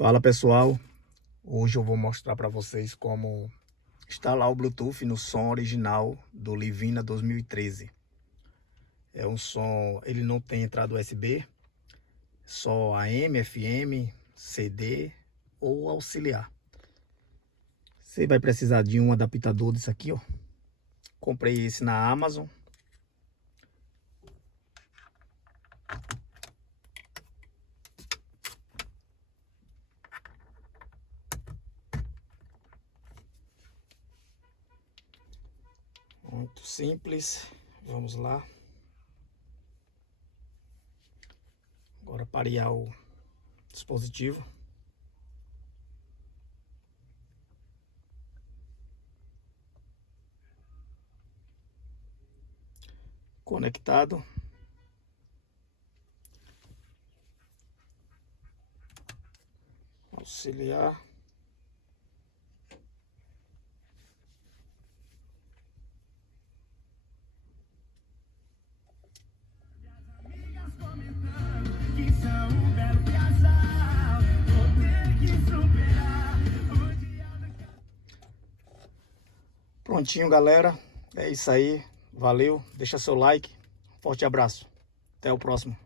Fala pessoal, hoje eu vou mostrar para vocês como instalar o Bluetooth no som original do Livina 2013. É um som, ele não tem entrada USB, só AM, FM, CD ou auxiliar. Você vai precisar de um adaptador desse aqui, ó. Comprei esse na Amazon. Muito simples, vamos lá. Agora parear o dispositivo. Conectado. Auxiliar. Prontinho, galera. É isso aí. Valeu. Deixa seu like. Forte abraço. Até o próximo.